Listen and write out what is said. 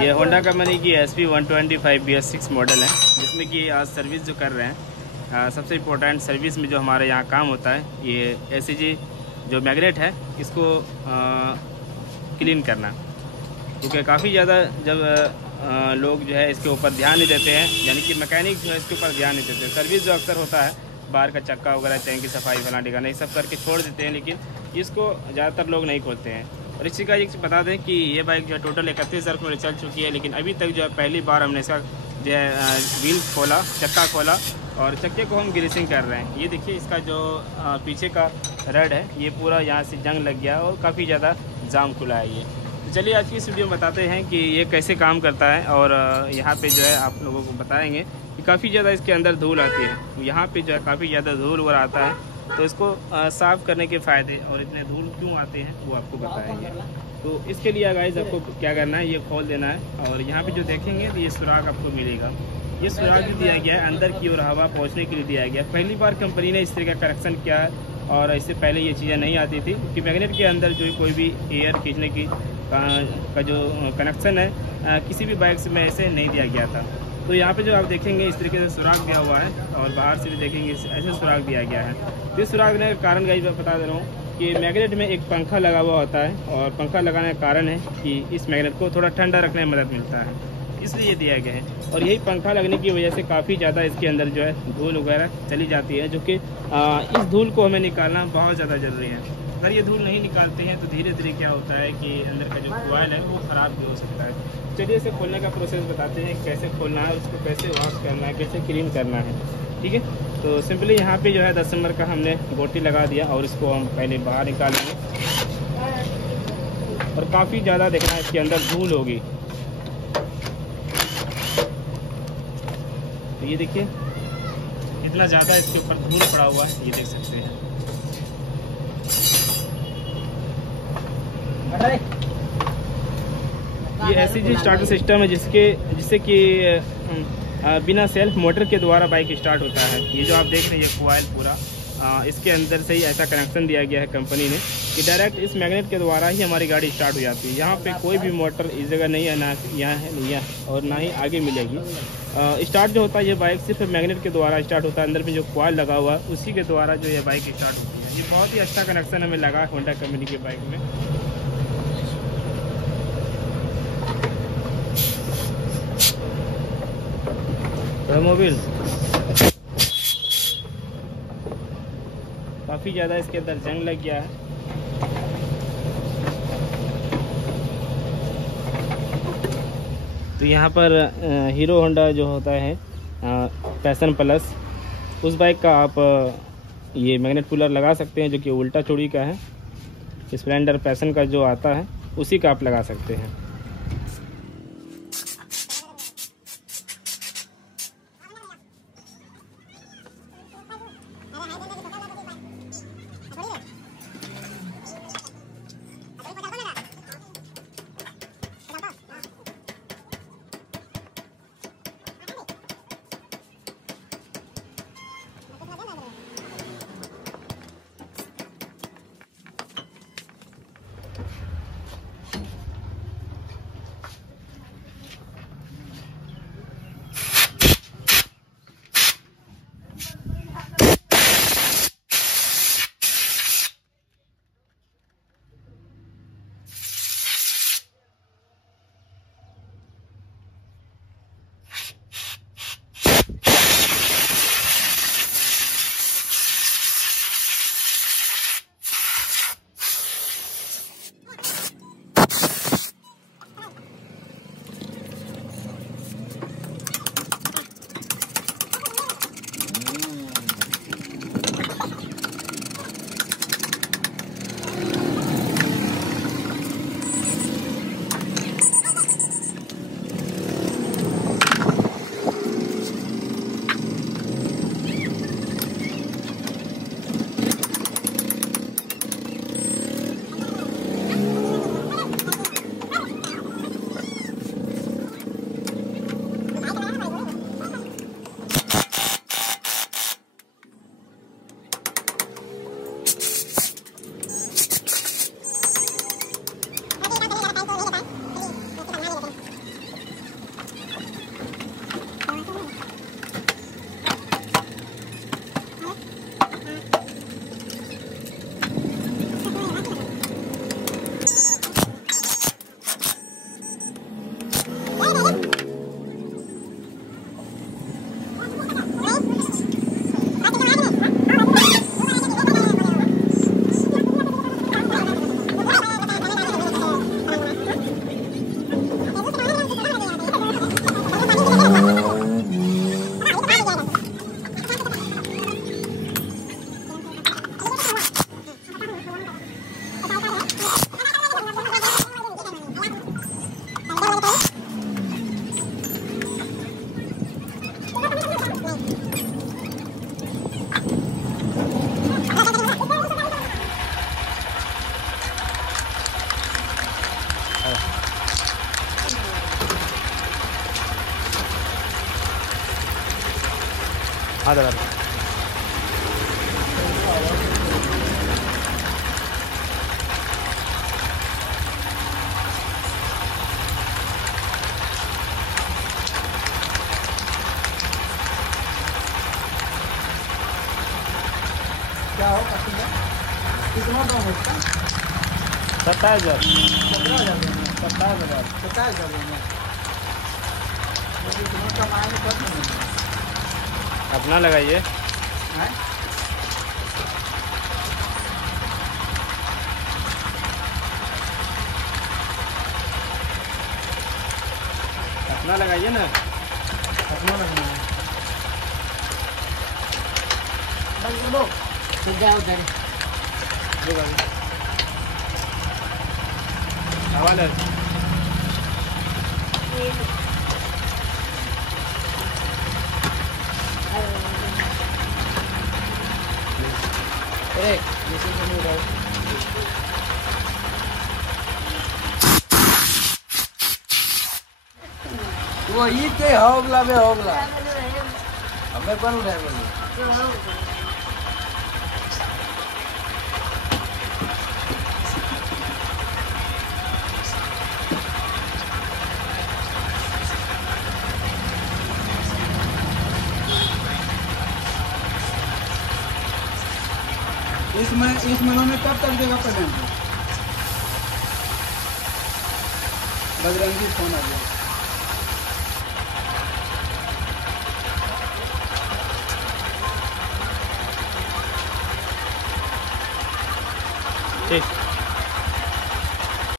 ये Honda company की SP 125 BS6 model है, जिसमें कि आज सर्विस जो कर रहे हैं, सबसे इम्पोर्टेंट सर्विस में जो हमारे यहाँ काम होता है ये ACG जो मैग्नेट है इसको क्लीन करना। क्योंकि काफ़ी ज़्यादा जब लोग जो है इसके ऊपर ध्यान नहीं देते हैं, यानी कि मैकेनिक जो है इसके ऊपर ध्यान नहीं देते। सर्विस जो अक्सर होता है बाहर का चक्का वगैरह, चैन की सफाई फलाना ठिकाना ये सब करके छोड़ देते हैं, लेकिन इसको ज़्यादातर लोग नहीं खोलते हैं। और इसी का एक बता दें कि ये बाइक जो है टोटल 31,000 किलोमीटर चल चुकी है, लेकिन अभी तक जो है पहली बार हमने इसका जो है व्हील खोला, चक्का खोला और चक्के को हम ग्रीसिंग कर रहे हैं। ये देखिए इसका जो पीछे का रड है ये पूरा यहाँ से जंग लग गया और काफ़ी ज़्यादा जाम खुला है ये। तो चलिए आज की इस वीडियो में बताते हैं कि ये कैसे काम करता है, और यहाँ पे जो है आप लोगों को बताएंगे कि काफ़ी ज़्यादा इसके अंदर धूल आती है। यहाँ पे जो है काफ़ी ज़्यादा धूल वगैरह आता है, तो इसको साफ़ करने के फ़ायदे और इतने धूल क्यों आते हैं वो आपको बताएंगे। तो इसके लिए गाइस आपको क्या करना है, ये खोल देना है और यहाँ पे जो देखेंगे तो ये सुराग आपको मिलेगा। ये सुराग भी दिया गया है अंदर की ओर हवा पहुँचने के लिए दिया गया। पहली बार कंपनी ने इस तरह का करेक्शन किया है, और इससे पहले ये चीज़ें नहीं आती थी कि मैग्नेट के अंदर जो कोई भी एयर खींचने की का जो कनेक्शन है किसी भी बाइक में ऐसे नहीं दिया गया था। तो यहाँ पे जो आप देखेंगे इस तरीके से सुराग दिया हुआ है, और बाहर से भी देखेंगे ऐसे सुराग दिया गया है। तो इस सुराग देने का कारण गाइस मैं बता दे रहा हूँ कि मैग्नेट में एक पंखा लगा हुआ होता है, और पंखा लगाने का कारण है कि इस मैग्नेट को थोड़ा ठंडा रखने में मदद मिलता है, इसलिए दिया गया है। और यही पंखा लगने की वजह से काफ़ी ज़्यादा इसके अंदर जो है धूल वगैरह चली जाती है, जो कि इस धूल को हमें निकालना बहुत ज़्यादा ज़रूरी है। अगर ये धूल नहीं निकालते हैं तो धीरे धीरे क्या होता है कि अंदर का जो कॉइल है वो ख़राब भी हो सकता है। चलिए इसे खोलने का प्रोसेस बताते हैं, कैसे खोलना है, उसको कैसे वॉश करना है, कैसे क्लीन करना है। ठीक है, तो सिंपली यहाँ पे जो है 10 नंबर का हमने गोटी लगा दिया और इसको हम पहले बाहर निकालेंगे। और काफ़ी ज़्यादा देखना है इसके अंदर धूल होगी। तो ये देखिए इतना ज़्यादा इसके ऊपर धूल पड़ा हुआ है, ये देख सकते हैं। ये ACG स्टार्टर सिस्टम है जिससे कि बिना सेल्फ मोटर के द्वारा बाइक स्टार्ट होता है। ये जो आप देख रहे हैं ये कॉइल पूरा इसके अंदर से ही ऐसा कनेक्शन दिया गया है कंपनी ने कि डायरेक्ट इस मैग्नेट के द्वारा ही हमारी गाड़ी स्टार्ट हो जाती है। यहाँ पे कोई भी मोटर इस जगह नहीं है, ना यहाँ है नहीं है, और ना ही आगे मिलेगी। स्टार्ट जो होता है ये बाइक सिर्फ मैग्नेट के द्वारा स्टार्ट होता है। अंदर में जो कॉइल लगा हुआ है उसी के द्वारा जो ये बाइक स्टार्ट होती है। ये बहुत ही अच्छा कनेक्शन हमें लगा होंडा कंपनी की बाइक में। मोबिल काफ़ी ज़्यादा इसके अंदर जंग लग गया है। तो यहाँ पर हीरो होंडा जो होता है पैशन प्लस, उस बाइक का आप ये मैग्नेट कूलर लगा सकते हैं जो कि उल्टा चौड़ी का है। स्प्लेंडर पैशन का जो आता है उसी का आप लगा सकते हैं। हाँ दादा। क्या हो कितना दाम है इसका? 27,000। 17,000 27,000 इतना कमाएंगे तब नहीं अपना लगाइए। है? अपना लगाइए ना। अपना लगना है। जाओ उधर हवाले वो ई के होगला बे होगला हमें कौन उठाए बोले इस महीने में कब तक देगा पेमेंट? बजरंगी फोन आ गया। ठीक।